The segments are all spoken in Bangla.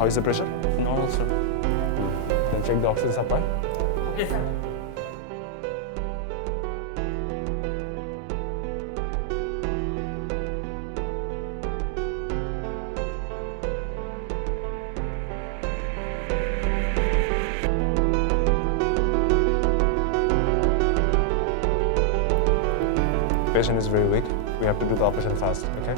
How is the pressure? Normal, sir. Then check the oxygen supply. Okay, sir. Patient is very weak. We have to do the operation fast, okay?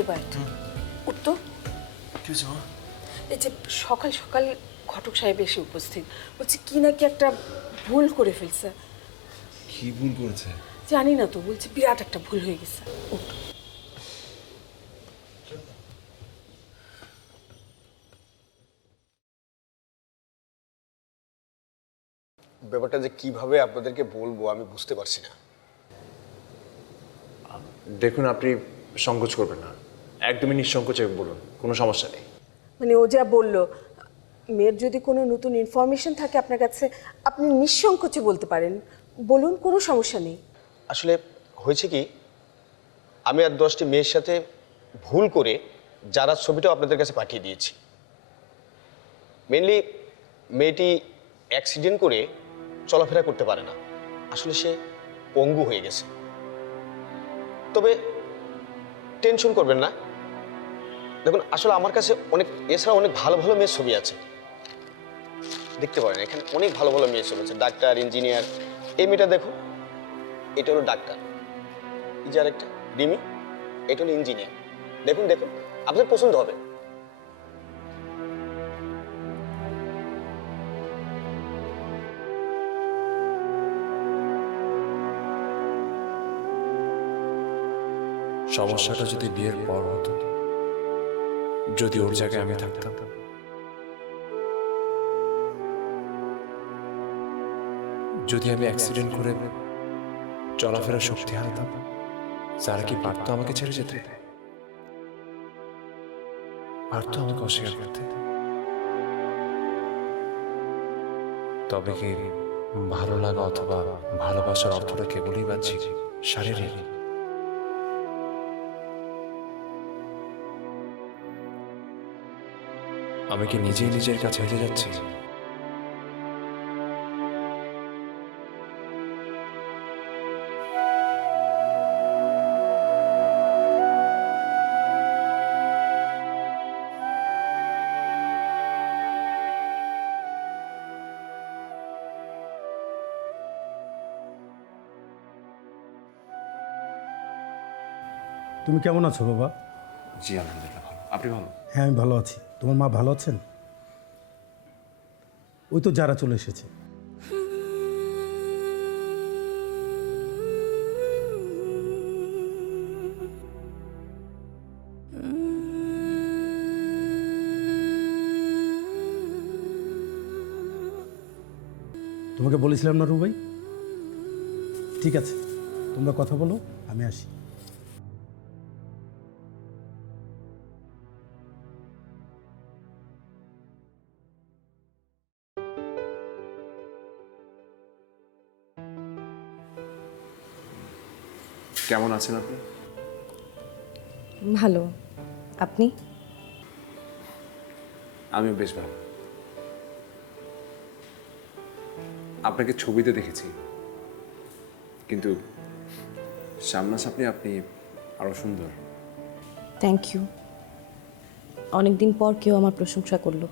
Rubayet উত্তর এই যে সকাল সকাল ঘটক সাহেব এসে উপস্থিত বলছে কি নাকি একটা ভুল করে ফেলছে। কি ভুল করেছে? জানি না তো, বলছে বিরাট একটা ভুল হয়ে গেছে। ব্যাপারটা যে কিভাবে আপনাদেরকে বলবো আমি বুঝতে পারছি না। দেখুন, আপনি সংকোচ করবেন না, একদমই নিঃসংকোচে বলুন, কোনো সমস্যা নেই। মানে ও যা বললো, মেয়ের যদি কোনো নতুন ইনফরমেশন থাকে আপনার কাছে আপনি নিঃসংকোচে বলতে পারেন, বলুন, কোনো সমস্যা নেই। আসলে হয়েছে কি, আমি আর 10টি মেয়ের সাথে ভুল করে যারা ছবিটাও আপনাদের কাছে পাঠিয়ে দিয়েছি। মেনলি মেয়েটি অ্যাক্সিডেন্ট করে চলাফেরা করতে পারে না, আসলে সে পঙ্গু হয়ে গেছে। তবে টেনশন করবেন না, দেখুন আসলে আমার কাছে এছাড়া অনেক ভালো ভালো মেয়ের ছবি আছে, দেখতে পারেন এখানে অনেক ভালো ভালো মেয়ের ছবি আছে, ডাক্তার, ইঞ্জিনিয়ার। এই মেয়েটা দেখুন, এটা হলো ডাক্তার, এই যে আরেকটা রিমি, এটা হলো ইঞ্জিনিয়ার। দেখুন দেখুন, আপনার পছন্দ হবে। সমস্যাটা যদি বিয়ের পর হতো, যদি ওর জায়গায় আমি থাকতাম, যদি আমি অ্যাক্সিডেন্ট করে চলাফেরার শক্তি হারাতাম, যারা কি পারতো আমাকে ছেড়ে যেতে? পারতো আমাকে অস্বীকার করতে? তবে কি ভালো লাগা অথবা ভালোবাসার অর্থটা কেবলই বাহ্যিক, শারীরিক। আমি কি নিজেই নিজের কাছে হেরে যাচ্ছি? তুমি কেমন আছো বাবা? জি আলহামদুলিল্লাহ ভালো। আপনি ভালো? হ্যাঁ আমি ভালো আছি। তোমার মা ভালো আছেন? ওই তো যারা চলে এসেছে। তোমাকে বলেছিলাম না রুবাই? ঠিক আছে, তোমরা কথা বলো, আমি আসি। কেমন আছেন আপনি? ভালো। আপনি? আমিও বেশ ভালো। আপনাকে ছবিতে দেখেছি, কিন্তু সামনাসামনি আপনি আরো সুন্দর। Thank you. অনেকদিন পর কেউ আমার প্রশংসা করলো।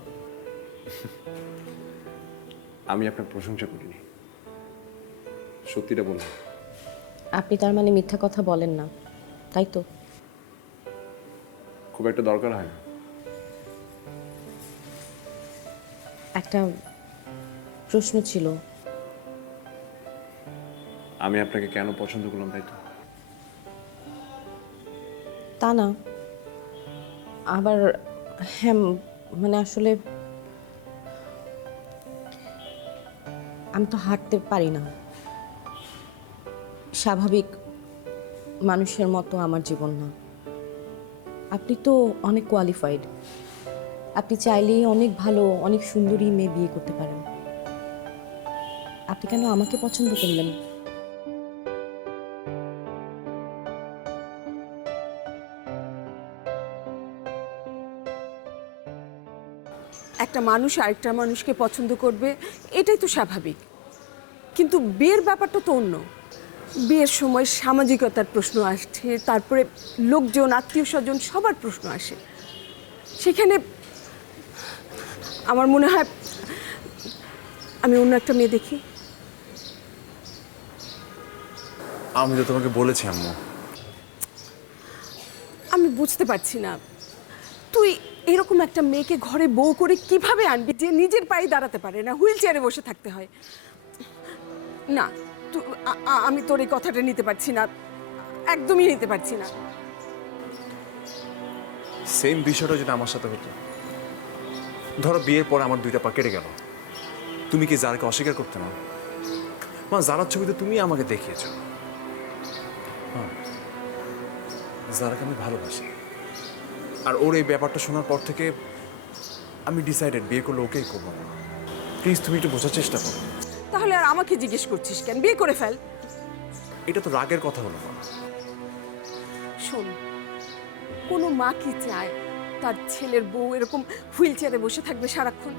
আমি আপনার প্রশংসা করিনি, সত্যিটা বললাম। আপনি তার মানে মিথ্যা কথা বলেন না, তাই তো? খুব একটা দরকার হয় না। একটা প্রশ্ন ছিল। আমি আপনাকে কেন পছন্দ করলাম তাই তো? তা না, আবার হ্যাঁ, মানে আসলে আমি তো হাঁটতে পারি না। স্বাভাবিক মানুষের মতো আমার জীবন না। আপনি তো অনেক কোয়ালিফাইড। আপনি চাইলেই অনেক ভালো, অনেক সুন্দরী মেয়ে বিয়ে করতে পারেন। আপনি কেন আমাকে পছন্দ করলেন? একটা মানুষ আরেকটা মানুষকে পছন্দ করবে, এটাই তো স্বাভাবিক। কিন্তু বিয়ের ব্যাপারটা তো অন্য। বিয়ের সময় সামাজিকতার প্রশ্ন আসছে, তারপরে লোকজন, আত্মীয় স্বজন সবার প্রশ্ন আসে। সেখানে আমার মনে হয় আমি অন্য একটা মেয়ে দেখি। আমি তো তোমাকে বলেছি আম্মু। আমি বুঝতে পারছি না, তুই এরকম একটা মেয়েকে ঘরে বউ করে কিভাবে আনবি যে নিজের পায়ে দাঁড়াতে পারে না, হুইল চেয়ারে বসে থাকতে হয়? না, আমি তোর এই কথাটা নিতে পারছি না, একদমই নিতে পারছি না। সেম বিষয়টা যেটা আমার সাথে হতো। ধরো বিয়ের পর আমার 2টা পা কেটে গেল, তুমি কি যারাকে অস্বীকার করতে না? মা, যারার ছবিতে তুমি আমাকে দেখিয়েছ, যারাকে আমি ভালোবাসি। আর ওর এই ব্যাপারটা শোনার পর থেকে আমি ডিসাইডেড বিয়ে করলে ওকেই করবো না। প্লিজ তুমি একটু বোঝার চেষ্টা করো। তাহলে আর আমাকে জিজ্ঞেস করছিস কেন? বিয়ে করে ফেল। এটা তো রাগের কথা হলো না। শোন, কোনো মা কি চায় তার ছেলের বউ এরকম হুইল চেয়ারে বসে থাকবে সারাক্ষণ?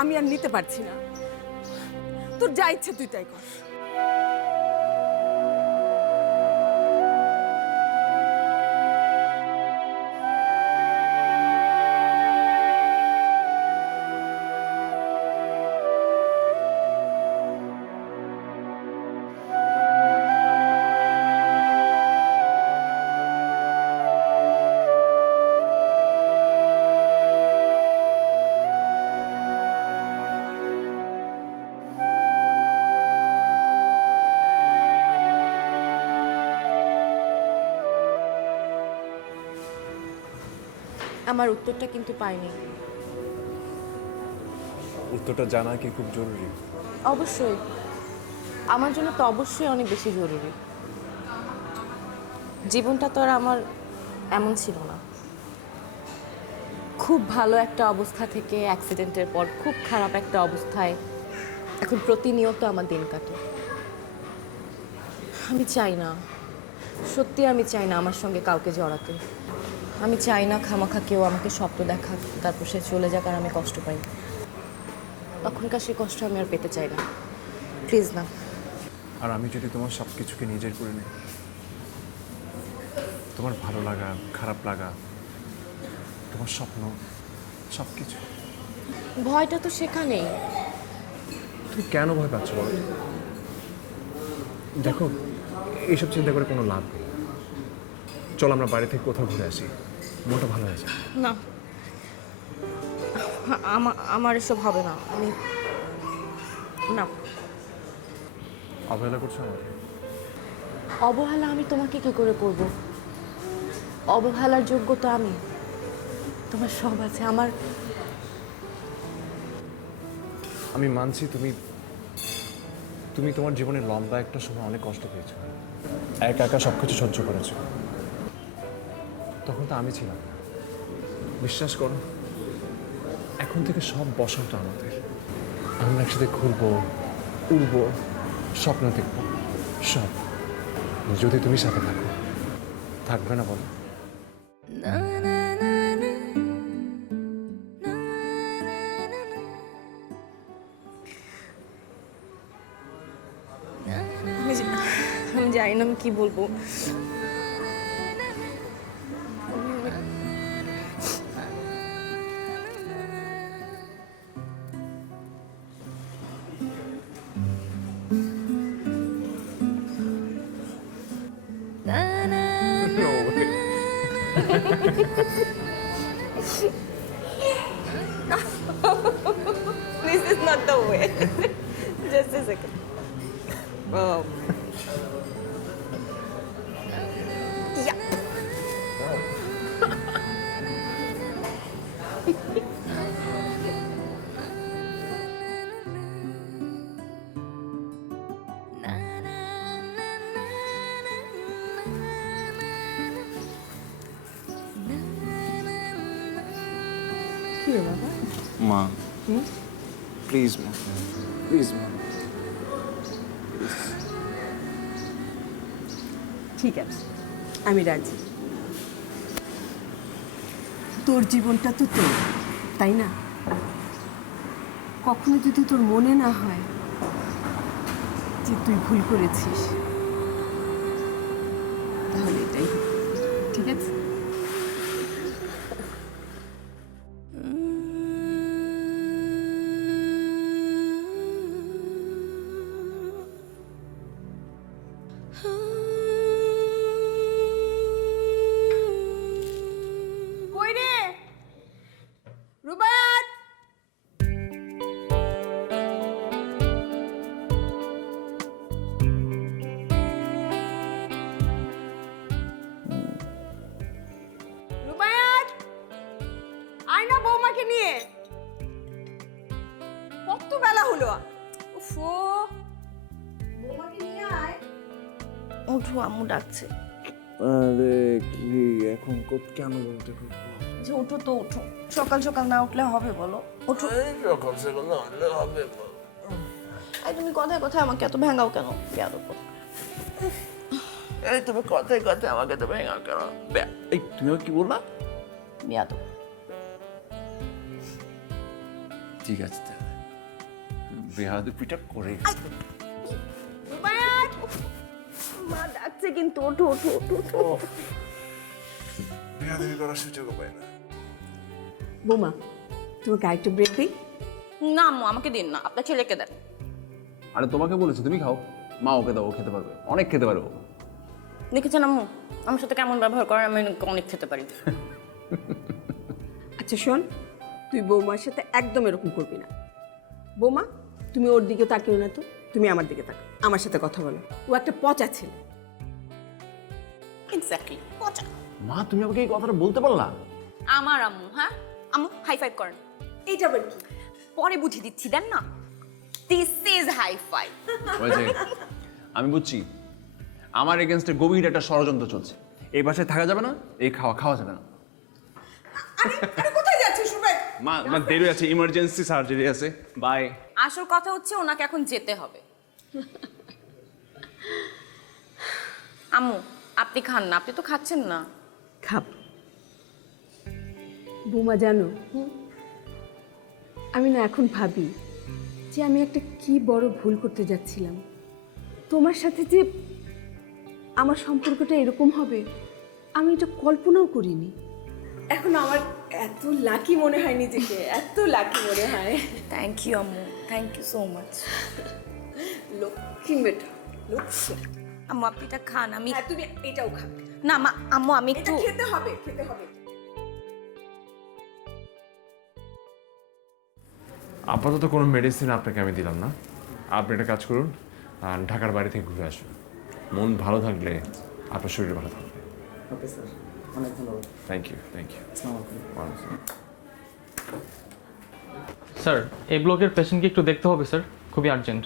আমি আর নিতে পারছি না। তোর যা ইচ্ছে তুই তাই কর। আমার উত্তরটা কিন্তু পাইনি। উত্তরটা জানা কি খুব জরুরি? অবশ্যই, আমার জন্য তো অবশ্যই অনেক বেশি জরুরি। জীবনটা তো আর আমার এমন ছিল না। খুব ভালো একটা অবস্থা থেকে অ্যাক্সিডেন্টের পর খুব খারাপ একটা অবস্থায় এখন প্রতিনিয়ত আমার দিন কাটে। আমি চাই না, সত্যি আমি চাই না আমার সঙ্গে কাউকে জড়াতে। আমি চাই না খামাখা কেউ আমাকে স্বপ্ন দেখাক, তারপর সে চলে যাক আর আমি কষ্ট পাই। তখনকার সেই কষ্ট আমি আর পেতে চাই না, প্লিজ না। আর আমি যদি তোমার সব কিছুকে নিজের করে নিই, তোমার ভালো লাগা, খারাপ লাগা, তোমার স্বপ্ন, সব কিছু, ভয়টা তো সেখানেই। তুমি কেন ভয় পাচ্ছ বলো তো? দেখো, এইসব চিন্তা করে কোনো লাভ নেই। চল আমরা বাইরে থেকে কোথাও ঘুরে আসি, মনটা ভালো হয়ে যায়। না, আমার এসব হবে না। আমি না, অবহেলা করছো আমাকে? অবহেলা আমি তোমাকে কি করে করব? অবহেলার যোগ্যতা আমি? তোমার সব আছে আমার। আমি মানছি তুমি তুমি তোমার জীবনের লম্বা একটা সময় অনেক কষ্ট পেয়েছো, একা একা সব কিছু সহ্য করেছো। তখন তো আমি ছিলাম না। বিশ্বাস করো, এখন থেকে সব বসন্ত আমাদের। আমরা একসাথে ঘুরবো, উড়বো, স্বপ্ন দেখবো, সব। যদি তুমি সাথে থাকো, থাকবে না বলো? আমি জানি না আমি কি বলবো। This is not the way. Just a second. Yeah. কি রে বাবা? মা প্লিজ মা, প্লিজ মা। ঠিক আছে, আমি রাজি। তোর জীবনটা তো তোর, তাই না? কখনো যদি তোর মনে না হয় যে তুই ভুল করেছিস, তাহলে এটাই হোক, ঠিক আছে? কই রে রুবায়াত? রুবায়াত, আয় না বৌমাকে নিয়ে। কত বেলা হলো? উফো, বৌমাকে নিয়ে আয়। ওঠো, আম্মু ডাকছে। আরে কি এখন কেন বলতে? যে ওঠো তো, ওঠো। সকাল সকাল না উঠলে হবে বলো? ওঠো। সকাল সকাল না হলে হবে? এই তুমি কথায় কথায় আমাকে এত ভেঙাও কেন? বেয়াদব। এই তুমি কথায় কথায় আমাকে তো ভেঙা কেন? এই তুমি কি বললা? বেয়াদব। ঠিক আছে তাহলে বেহাদু পিটা করে। রুবায়াত, মা ডাকছে কিন্তু, ওঠো ওঠো ওঠো। বেহাদুরি করার সুযোগ পায় না। বৌমা, তোমাকে আরেকটু ব্রেক দিই? না আম্মু, আমাকে দিন না, আপনার ছেলেকে দেন। আরে তোমাকে বলেছি তুমি খাও, মা ওকে দাও, ও খেতে পারবে, অনেক খেতে পারবে ও। দেখেছেন আম্মু আমার সাথে কেমন ব্যবহার করেন? আমি অনেক খেতে পারি। আচ্ছা শোন, তুই বৌমার সাথে একদম এরকম করবি না। বৌমা, তুমি ওর দিকে তাকিও না তো, তুমি আমার দিকে তাকাও, আমার সাথে কথা বলো। ও একটা পচা ছেলে। এক্স্যাক্টলি, পচা। মা তুমি আমাকে এই কথাটা বলতে পারলা? আমার আম্মু, হ্যাঁ আম্মু হাই ফাইভ করেন। এইটা আবার কি? পরে বুঝিয়ে দিচ্ছি, দেন না। This is high five. হয়েছে, আমি বুঝছি আমার এগেনস্টে গভীর একটা ষড়যন্ত্র চলছে। এই বাসায় থাকা যাবে না, এই খাওয়া খাওয়া যাবে না। আরে আরে কোথায় যাচ্ছিস সুবেদ? মা মা দেরি আছে, ইমার্জেন্সি সার্জারি আছে। বাই। আসল কথা হচ্ছে ওনাকে এখন যেতে হবে। আম্মু আপনি খান না, আপনি তো খাচ্ছেন না। খাব। বৌমা জানো, আমি না এখন ভাবি যে আমি একটা কি বড় ভুল করতে যাচ্ছিলাম। তোমার সাথে যে আমার সম্পর্কটা এরকম হবে আমি এটা কল্পনাও করিনি। এখন আমার এত লাকি মনে হয় নিজেকে, এত লাকি মনে হয়। থ্যাংক ইউ আম্মু, thank you so much. Lakshmi মেটা, লক্ষ্মী। আম্মু আপনি এটা খান, আমি হ্যাঁ, তুমি এটাও খাবে। না মা, আম্মু আমি একটু খেতে হবে, খেতে হবে। আপাতত কোনো মেডিসিন আপনাকে আমি দিলাম না। আপনি একটা কাজ করুন, ঢাকার বাড়ি থেকে ঘুরে আসুন। মন ভালো থাকলে আপনার শরীর ভালো থাকবে। ওকে স্যার, অনেক ধন্যবাদ। Thank you, thank you. Sir এই ব্লকের পেশেন্টকে একটু দেখতে হবে স্যার, খুবই আর্জেন্ট।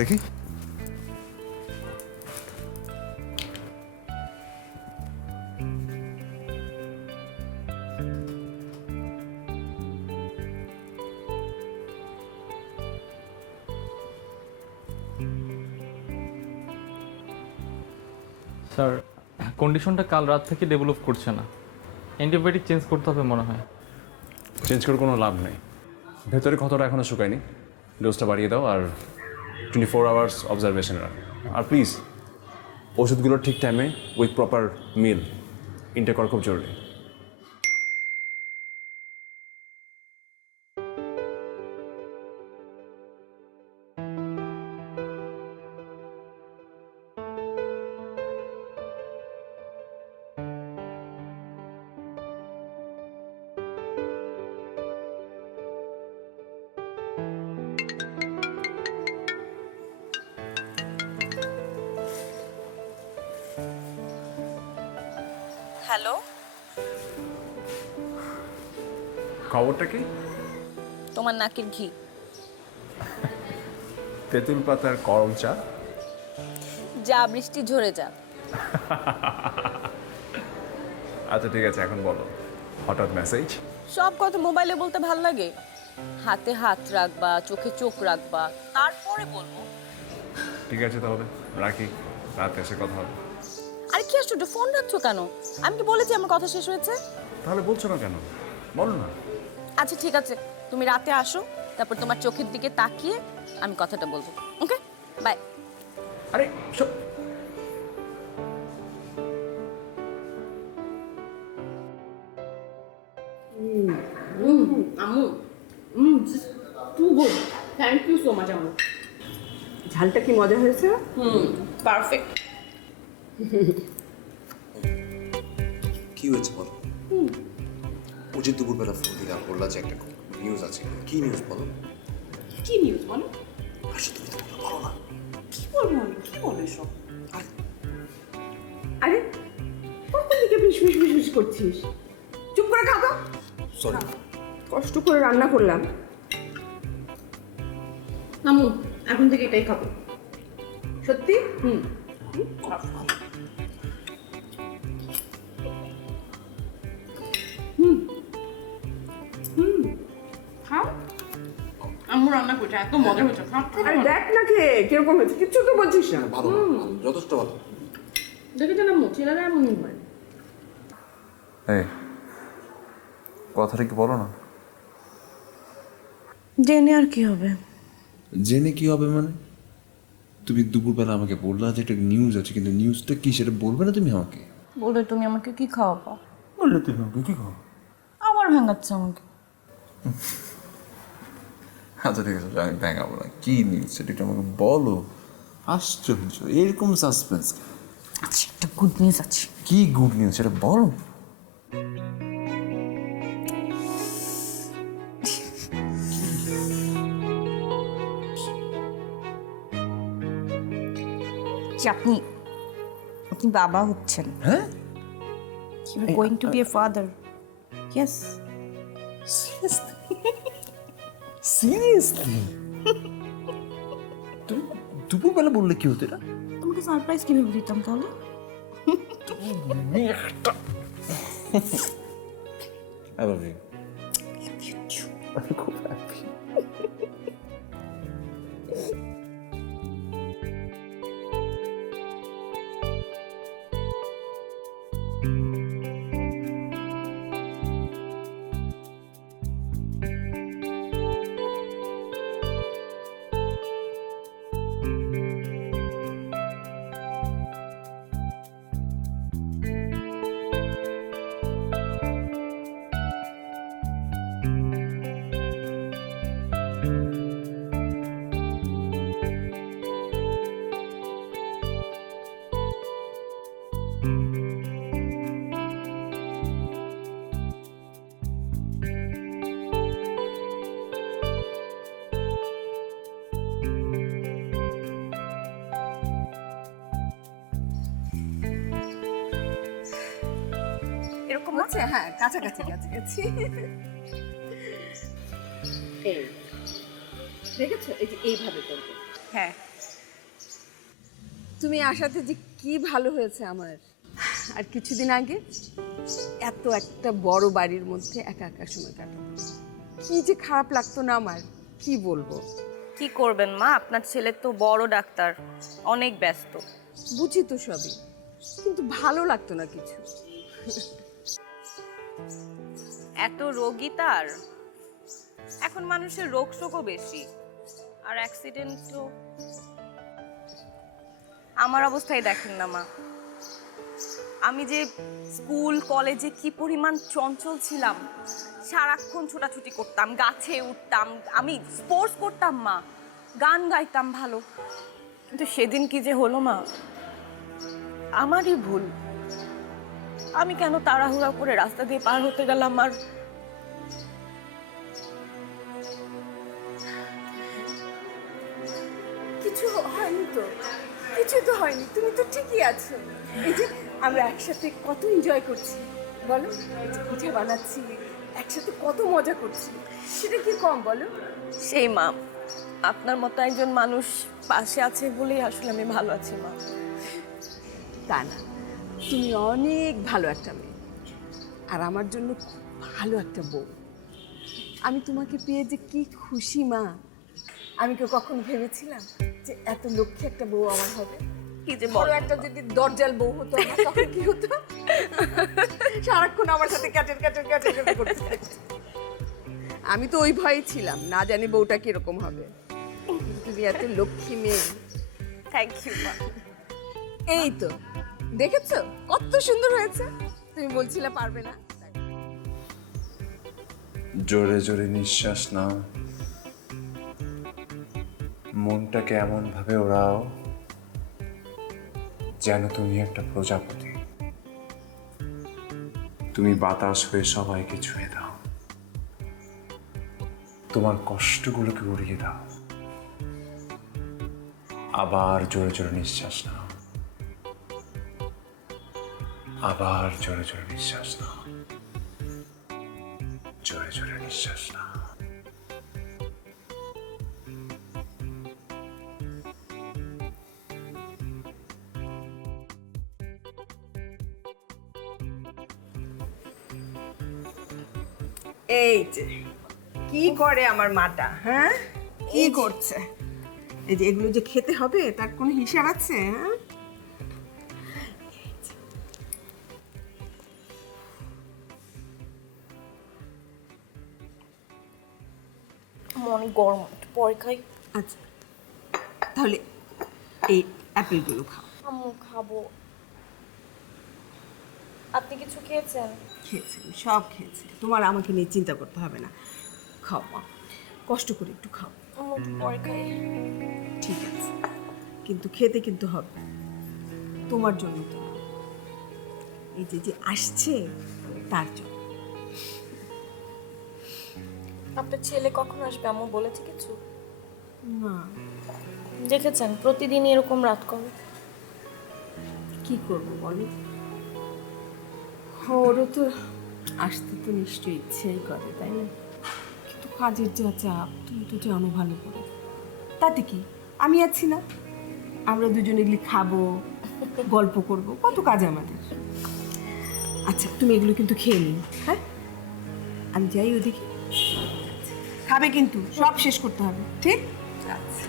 দেখি। স্যার কন্ডিশনটা কাল রাত থেকে ডেভেলপ করছে না, অ্যান্টিবায়োটিক চেঞ্জ করতে হবে মনে হয়। চেঞ্জ করে কোনো লাভ নেই, ভেতরে ক্ষতটা এখনো শুকায়নি। ডোজটা বাড়িয়ে দাও আর 24 আওয়ার্স অবজারভেশন রাখ। আর প্লিজ ওষুধগুলো ঠিক টাইমে উইথ প্রপার মিল ইনটেক করা খুব জরুরি। হ্যালো, খবরটা কি? তোমার নাকের ঘি। তেঁতুল পাতার গরম চা। যা বৃষ্টি ঝরে যা। আচ্ছা ঠিক আছে, এখন বলো হঠাৎ মেসেজ। সব কথা মোবাইলে বলতে ভাল লাগে? হাতে হাত রাখবা, চোখে চোখ রাখবা, তারপরে বলবো। ঠিক আছে তাহলে রাখি, রাতে এসে কথা হবে। আরে কি আশ্চর্য, ফোন রাখছো কেন? আমি কি বলেছি আমার কথা শেষ হয়েছে? তাহলে বলছো না কেন? বলো না। আচ্ছা ঠিক আছে, তুমি রাতে আসো, তারপর তোমার চোখের দিকে তাকিয়ে আমি কথাটা বলবো। Okay, bye. আরে আম্মু too good, thank you so much আম্মু। ঝালটা কি মজা হয়েছে? পারফেক্ট। কি হয়েছে বলো? ও যে দুপুরবেলা ফোন দিলে আর বললা যে একটা নিউজ আছে। কি নিউজ বলো? কি নিউজ বলো? আসলে তুমি তো বলো না। কি বলবো আমি? কি বলবো সব? আরে কখন থেকে ফিস করছিস? চুপ করে খাবো। সরি। কষ্ট করে রান্না করলাম। আম্মু এখন থেকে এটাই খাবো। সত্যি? খাও। আম্মু রান্না করছে, এত মজা হয়েছে। আরে দেখ না খেয়ে কিরকম হয়েছে, কিচ্ছু তো বলছিস না। ভালো, যথেষ্ট ভালো। দেখেছেন আম্মু, ছেলেরা এমনই হয়। এই কথাটা কি বলো না? জেনে আর কি হবে? জেনে কি হবে মানে? তুমি দুপুরবেলা আমাকে বললা যে একটা নিউজ আছে, কিন্তু নিউজটা কি সেটা বলবে না তুমি আমাকে? বলে তুমি আমাকে কি খাওয়াবো? বললে তুমি আমাকে কি খাও? আবার ভাঙাচ্ছে আমাকে। আচ্ছা ঠিক আছে, আমি ভেঙাবো না। কি নিউজ সেটা একটু আমাকে বলো। আশ্চর্য, এরকম সাসপেন্স। আচ্ছা একটা গুড নিউজ আছে। কি গুড নিউজ সেটা বলো। যে আপনি বাবা হচ্ছেন। হ্যাঁ? You are going to be a father. Yes. Seriously? তুমি দুপুরবেলা বললে কি হতো এটা? তোমাকে তোমাকে সারপ্রাইজ কিভাবে দিতাম তাহলে? I love you. এরকম আছে, হ্যাঁ, কাছাকাছি কাছাকাছি। এই দেখেছো, এই যে এইভাবে করবে। হ্যাঁ, তুমি আসাতে যে কি ভালো হয়েছে আমার। আর কিছুদিন আগে এত একটা বড় বাড়ির মধ্যে একা একা সময় কাটাবো, কি যে খারাপ লাগতো না আমার, কি বলবো। কি করবেন মা, আপনার ছেলে তো বড় ডাক্তার, অনেক ব্যস্ত। বুঝি তো সবই, কিন্তু ভালো লাগতো না কিছু। এত রোগী তার, এখন মানুষের রোগ শোকও বেশি, আর অ্যাক্সিডেন্ট তো। আমার অবস্থায় দেখেন না মা, আমি যে স্কুল কলেজে কি পরিমাণ চঞ্চল ছিলাম, সারাক্ষণ ছোটাছুটি করতাম, গাছে উঠতাম, আমি স্পোর্টস করতাম মা, গান গাইতাম ভালো। কিন্তু সেদিন কি যে হলো মা, আমারই ভুল। আমি কেন তাড়াহুড়া করে রাস্তা দিয়ে পার হতে গেলাম, আর কিছু হয়নি তো, কিছু তো হয়নি, তুমি তো ঠিকই আছো। এই যে আমরা একসাথে কত এনজয় করছি বলো, এই যে পিঠে বানাচ্ছি, একসাথে কত মজা করছি, সেটা কি কম বলো? সেই মা, আপনার মতো একজন মানুষ পাশে আছে বলেই আসলে আমি ভালো আছি মা। তা না, তুমি অনেক ভালো একটা মেয়ে, আর আমার জন্য খুব ভালো একটা বউ। আমি তোমাকে পেয়ে যে কি খুশি মা। আমি কি কখনো ভেবেছিলাম যে এত লক্ষ্মী একটা বউ আমার হবে? কি যে বড় বড় একটা যদি দরজাল বউ হতো আমার, তখন কি হতো? সারাক্ষণ আমার সাথে ক্যাটের ক্যাটের ক্যাটের ক্যাটের করতে থাকতো। আমি তো ওই ভয়ে ছিলাম, না জানি বউটা কিরকম হবে। তুমি এত লক্ষ্মী মেয়ে। থ্যাংক ইউ মা। এই তো দেখেছো কত সুন্দর হয়েছে, তুমি বলছিলে পারবে না। জোরে জোরে নিঃশ্বাস নাও, মনটাকে এমন ভাবে ওড়াও যেন তুমি একটা প্রজাপতি। তুমি বাতাস হয়ে সবাইকে ছুঁয়ে দাও, তোমার কষ্টগুলোকে উড়িয়ে দাও। আবার জোরে জোরে নিঃশ্বাস নাও, আবার জোরে জোরে নিঃশ্বাস নাও, জোরে জোরে নিঃশ্বাস নাও। এই যে কি করে আমার মাটা, হ্যাঁ কি করছে? এই যে এগুলো যে খেতে হবে তার কোনো হিসাব আছে? হ্যাঁ, অনেক গরম, একটু পরে খাই। আচ্ছা তাহলে এই অ্যাপেলগুলো খাও। আম্মু খাবো। আপনি কিছু খেয়েছেন? খেয়েছি, সব খেয়েছি, তোমার আমাকে নিয়ে চিন্তা করতে হবে না। খাও মা, কষ্ট করে একটু খাও। আম্মু একটু পরে খাই। ঠিক আছে, কিন্তু খেতে কিন্তু হবে, তোমার জন্য তো, এই যে যে আসছে তার জন্য। আপনার ছেলে কখন আসবে আম্মু বলেছে কিছু? না, দেখেছেন প্রতিদিনই এরকম রাত করে। কি করবো বলো, ওরও তো আসতে তো নিশ্চয়ই ইচ্ছেই করে, তাই না? কিন্তু কাজের যা চাপ তুমি তো জানো ভালো করে। তাতে কি, আমি আছি না? আমরা দুজনে এগুলি খাবো, গল্প করব, কত কাজ আমাদের। আচ্ছা তুমি এগুলো কিন্তু খেয়ে নিও, হ্যাঁ? আমি যাই ওদিকে। খাবে কিন্তু, সব শেষ করতে হবে, ঠিক? আচ্ছা।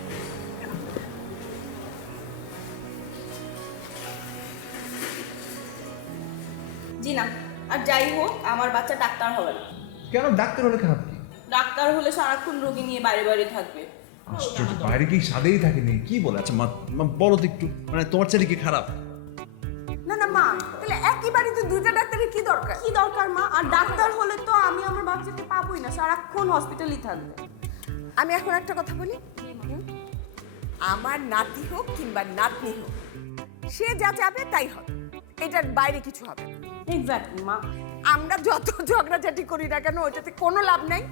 জি না, আর যাই হোক আমার বাচ্চা ডাক্তার হবে না। কেন ডাক্তার হলে খারাপ কি? ডাক্তার হলে সারাক্ষণ রোগী নিয়ে বাইরে বাইরে থাকবে। আশ্চর্য, বাইরে কি সাদেই থাকেনি? কি বলে? আচ্ছা মা বলো তো একটু, মানে তোমার ছেলে কি খারাপ? না না মা, তাহলে একই বাড়িতে দুইটা ডাক্তারের কি দরকার? কি দরকার মা? আর ডাক্তার হলে তো আমি আমার বাচ্চাকে পাবোই না, সারাক্ষণ হসপিটালেই থাকবে। আমি এখন একটা কথা বলি, আমার নাতি হোক কিংবা নাতনি হোক, সে যা চাবে তাই হবে, এটার বাইরে কিছু হবে না। এক্স্যাক্টলি মা। আমরা যত ঝগড়াঝাটি করি না কেন ওইটাতে কোনো লাভ নাই।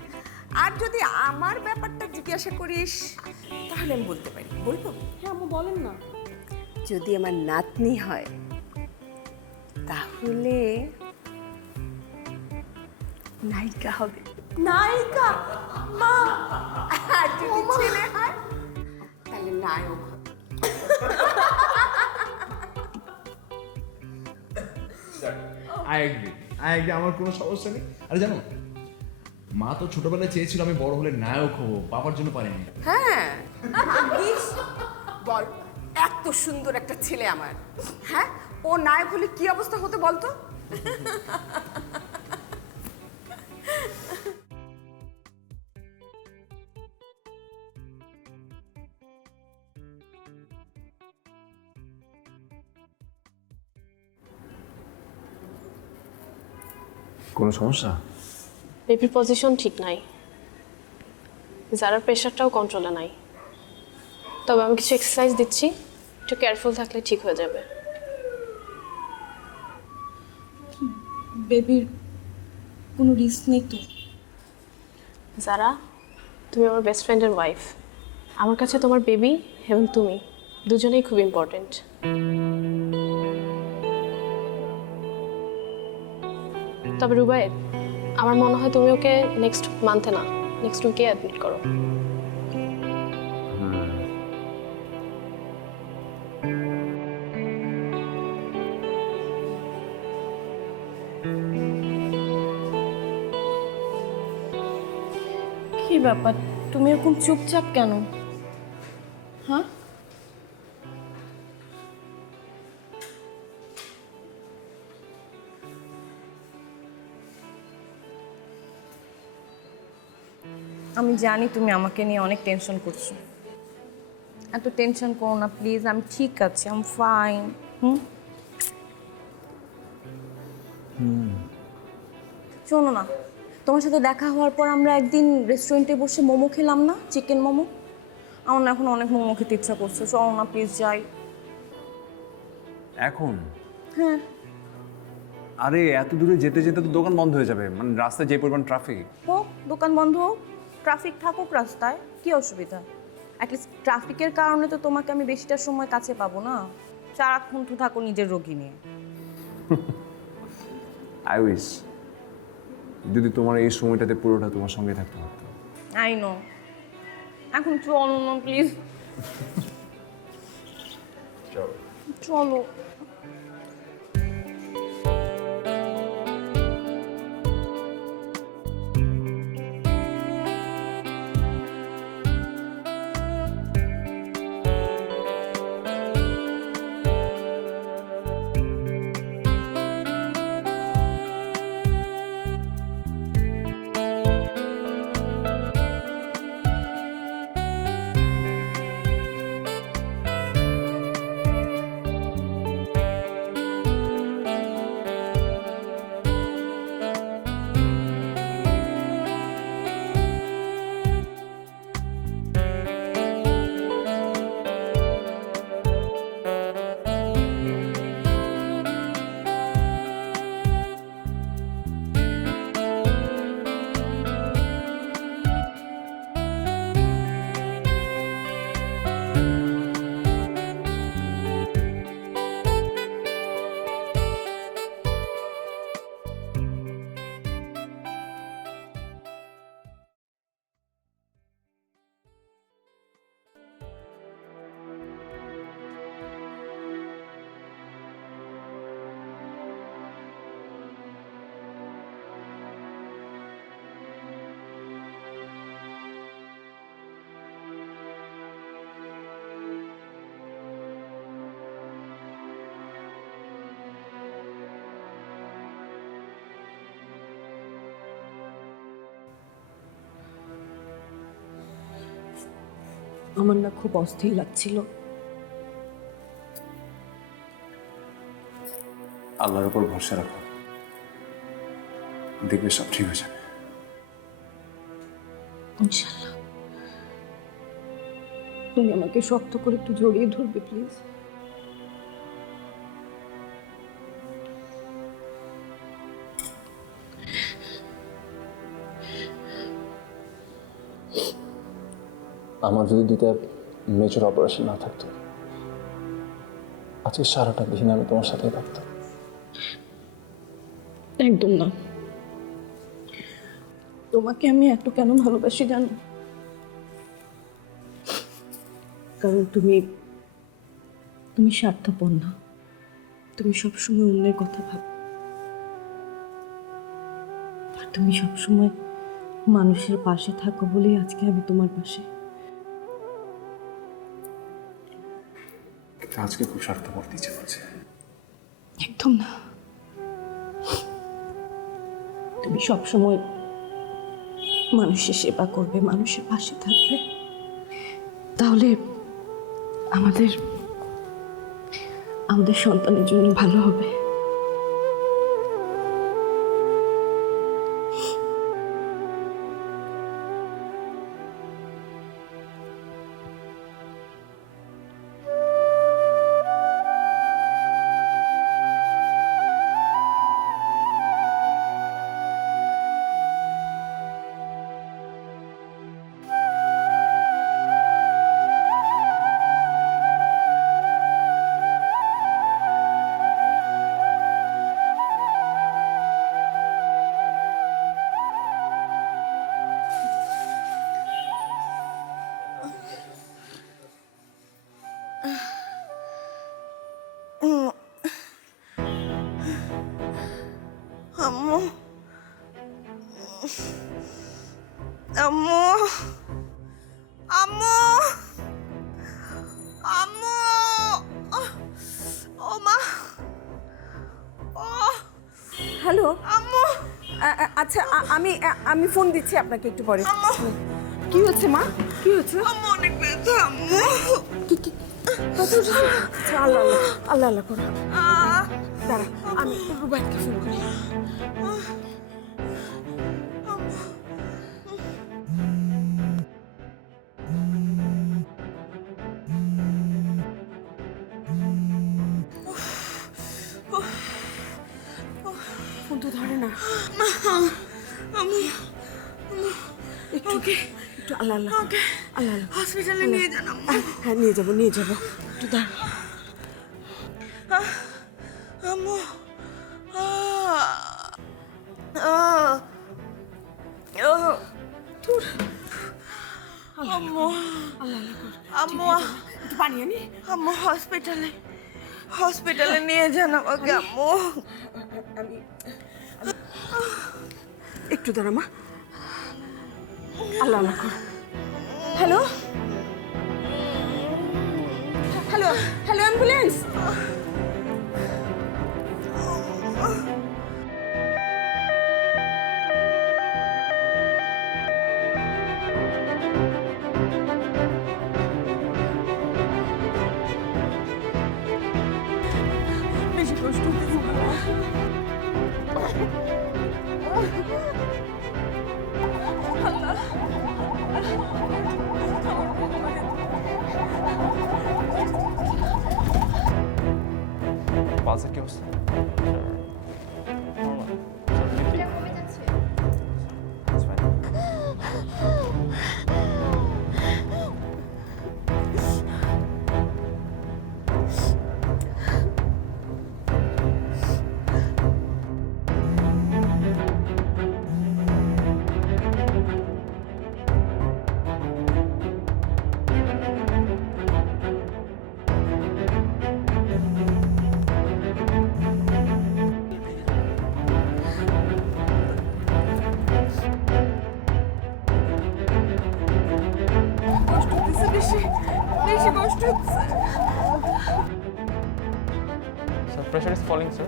আর যদি আমার ব্যাপারটা জিজ্ঞাসা করিস তাহলে আমি বলতে পারি, বলবো? হ্যাঁ আম্মু বলেন না। যদি আমার নাতনি হয় তাহলে নায়িকা হবে। নায়িকা? মা। আর যদি ছেলে হয় তাহলে নায়ক হবে। আই এগ্রি, আমার কোনো সমস্যা নেই। আরে জানো, মা তো ছোটবেলায় চেয়েছিল আমি বড় হলে নায়ক হবো, বাবার জন্য পারিনি। হ্যাঁ ভাবিস, বল এত সুন্দর একটা ছেলে আমার, হ্যাঁ ও নায়ক হলে কি অবস্থা হতো বলতো? কোনো সমস্যা? বেবির পজিশন ঠিক নাই, যারার প্রেশারটাও কন্ট্রোলে নাই। তবে আমি কিছু এক্সারসাইজ দিচ্ছি, একটু কেয়ারফুল থাকলে ঠিক হয়ে যাবে। বেবির কোনো রিস্ক নেই তো? যারা, তুমি আমার বেস্ট ফ্রেন্ডের ওয়াইফ, আমার কাছে তোমার বেবি এবং তুমি দুজনেই খুব ইম্পর্টেন্ট। তবে রুবায়েত, আমার মনে হয় তুমি ওকে নেক্সট মান্থে না নেক্সট উইকে অ্যাডমিট করো। কি ব্যাপার, তুমি এরকম চুপচাপ কেন? হ্যাঁ, আমি জানি তুমি আমাকে নিয়ে অনেক টেনশন করছো। এত টেনশন করো না প্লিজ, আমি ঠিক আছি, আই এম ফাইন। শোনো না, তোমার সাথে দেখা হওয়ার পর আমরা একদিন রেস্টুরেন্টে বসে মোমো খেলাম না, চিকেন মোমো? আমার না এখন অনেক মোমো খেতে ইচ্ছা করছে, চলো না প্লিজ যাই। এখন? হ্যাঁ। আরে এত দূরে যেতে যেতে তো দোকান বন্ধ হয়ে যাবে, মানে রাস্তায় যে পরিমাণ ট্রাফিক। হোক, দোকান বন্ধ হোক, ট্রাফিক থাকুক রাস্তায়, কি অসুবিধা? অ্যাটলিস্ট ট্রাফিকের কারণে তো তোমাকে আমি বেশিটা সময় কাছে পাবো না, সারাক্ষণ তো থাকো নিজের রোগী নিয়ে। আই উইশ যদি তোমার এই সময়টাতে পুরোটা তোমার সঙ্গে থাকতে পারতাম। আই নো, এখন চলো না প্লিজ, চলো। আমার না খুব অস্থির লাগছিল। আল্লাহর উপর ভরসা রাখো, দেখবে সব ঠিক হয়ে যাবে। ইনশাল্লাহ। তুমি আমাকে শক্ত করে একটু জড়িয়ে ধরবে প্লিজ। আমার যদি দুইটা মেজর অপারেশন না থাকতো, আজকে সারাটা দিন আমি তোমার সাথেই থাকতাম। একদম না। তোমাকে আমি এত কেন ভালোবাসি জানো? কারণ তুমি স্বার্থপর না। তুমি সবসময় অন্যের কথা ভাবো, আর তুমি সবসময় মানুষের পাশে থাকো বলেই আজকে আমি তোমার পাশে। কিন্তু আজকে খুব স্বার্থপর দিচ্ছে বলছে। একদম না। তুমি সবসময় মানুষের সেবা করবে, মানুষের পাশে থাকবে, তাহলে আমাদের সন্তানের জন্য ভালো হবে। আম্মু আম্মু আম্মু আম্মু ও মা ও হ্যালো, আম্মু আচ্ছা আমি ফোন দিচ্ছি আপনাকে একটু পরে। কি হচ্ছে মা? কি হচ্ছে? আম্মু অনেক ব্যথা আম্মু। আচ্ছা, আল্লাহ আল্লাহ আল্লাহ আল্লাহ করো। দাঁড়া, আমি রুবাইকে ফোন করি। ফোন তো ধরে না। একটু আল্লাহ আল্লাহ আল্লাহ আল্লাহ হসপিটালে নিয়ে যান আম্মু। হ্যাঁ নিয়ে যাবো একটু দাঁড়া। আম্মু আম্মু আম্মু একটু পানি আনি। আম্মু হসপিটালে নিয়ে যান আমাকে আম্মু। আমি একটু দাঁড়া মা। আল্লাহ আল্লাহ কর। Hello hello hello ambulance. বেশি কষ্ট হচ্ছে বাবা। পালসের কি অবস্থা? বেশি কষ্ট হচ্ছে। Sir, pressure is falling, sir.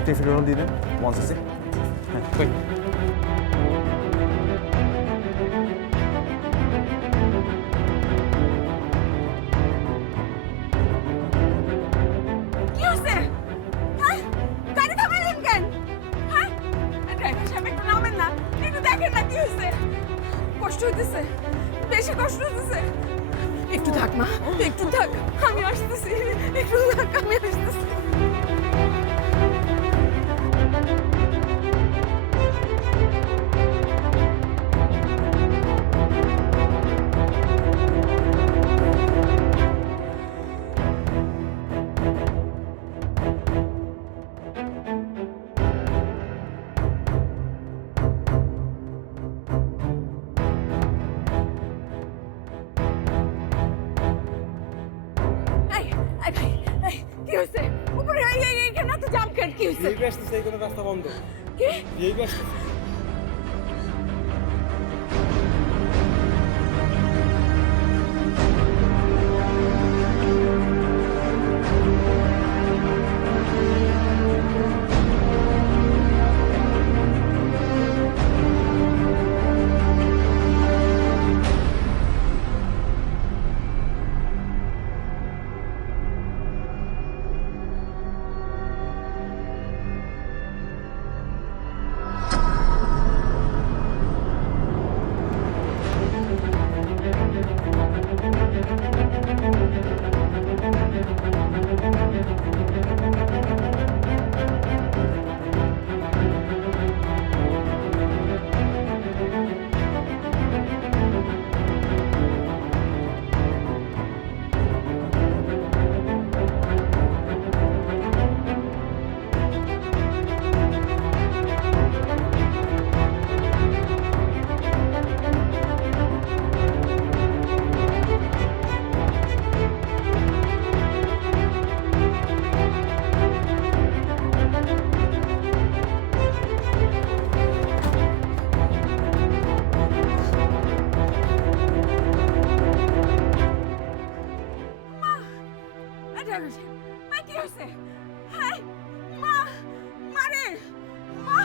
একটা ফিরোল দিয়ে দেন 160 হ্যাঁ কই কি হয়েছে? হ্যাঁ? গাড়ি থামাইলেন কেন? হ্যাঁ? ড্রাইভার সাহেব একটু নামেন না, একটু দেখেন না কি হয়েছে। কষ্ট হইতেছে, বেশি কষ্ট হইতেছে। একটু থাক মা, একটু থাক, আমি আসতেছি। একটু থাক, আমি আসতেছি। এই, এই ভাই, এই, কি হয়েছে? উপরে এখানে তো জাম কেন, কি হয়েছে? রাস্তা বন্ধ। কি? ড্রাইভার সাহেব, কি হয়েছে? হ্যাঁ, মা, মারে, মা।